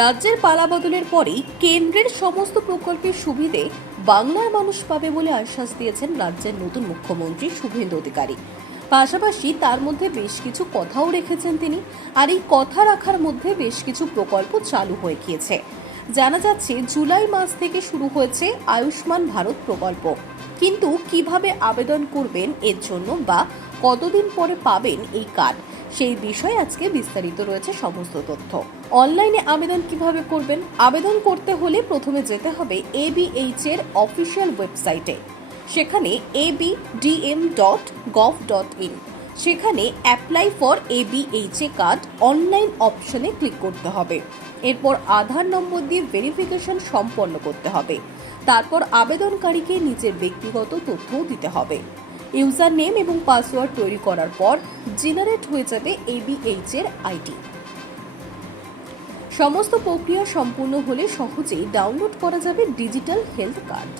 রাজ্যের পালাবদলের পরেই কেন্দ্রের সমস্ত প্রকল্পের সুবিধে বাংলার মানুষ পাবে বলে আশ্বাস দিয়েছেন রাজ্যের নতুন মুখ্যমন্ত্রী শুভেন্দু অধিকারী। পাশাপাশি তার মধ্যে বেশ কিছু কথাও রেখেছেন তিনি। আর এই কথা রাখার মধ্যে বেশ কিছু প্রকল্প চালু হয়ে গিয়েছে। জানা যাচ্ছে জুলাই মাস থেকে শুরু হয়েছে আয়ুষ্মান ভারত প্রকল্প, কিন্তু কিভাবে আবেদন করবেন এর জন্য বা কতদিন পরে পাবেন এই কার্ড, সেই বিষয়ে আজকে বিস্তারিত রয়েছে সমস্ত তথ্য। অনলাইনে আবেদন কিভাবে করবেন? আবেদন করতে হলে প্রথমে যেতে হবে ABH এর অফিসিয়াল ওয়েবসাইটে। সেখানে abdm.gov.in, সেখানে apply for ABH card online অপশনে ক্লিক করতে হবে। এরপর আধার নম্বর দিয়ে ভেরিফিকেশন সম্পন্ন করতে হবে। তারপর আবেদনকারীকে নিজের ব্যক্তিগত তথ্যও দিতে হবে। ইউজার নেম এবং পাসওয়ার্ড তৈরি করার পর জেনারেট হয়ে যাবে ABH এর আইডি। সমস্ত প্রক্রিয়া সম্পূর্ণ হলে সহজেই ডাউনলোড করা যাবে ডিজিটাল হেলথ কার্ড।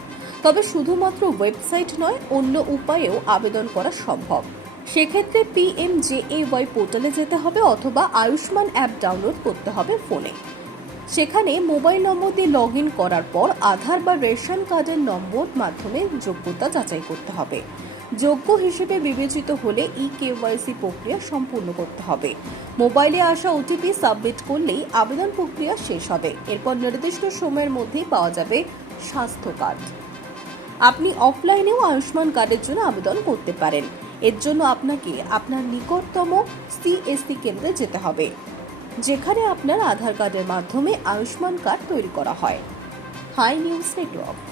তবে শুধুমাত্র ওয়েবসাইট নয়, অন্য উপায়েও আবেদন করা সম্ভব। সেক্ষেত্রে PMJAY পোর্টালে যেতে হবে অথবা আয়ুষ্মান অ্যাপ ডাউনলোড করতে হবে ফোনে। সেখানে মোবাইল নম্বর দিয়ে লগ ইন করার পর আধার বা রেশন কার্ডের নম্বর মাধ্যমে যোগ্যতা যাচাই করতে হবে। যোগ্য হিসেবে বিবেচিত হলে EKYC প্রক্রিয়া সম্পূর্ণ করতে হবে। মোবাইলে আসা OTP সাবমিট করলেই আবেদন প্রক্রিয়া শেষ হবে। এরপর নির্দিষ্ট সময়ের মধ্যেই পাওয়া যাবে স্বাস্থ্য কার্ড। আপনি অফলাইনেও আয়ুষ্মান কার্ডের জন্য আবেদন করতে পারেন। এর জন্য আপনাকে আপনার নিকটতম CSC কেন্দ্রে যেতে হবে, যেখানে আপনার আধার কার্ডের মাধ্যমে আয়ুষ্মান কার্ড তৈরি করা হয়। Hi news network.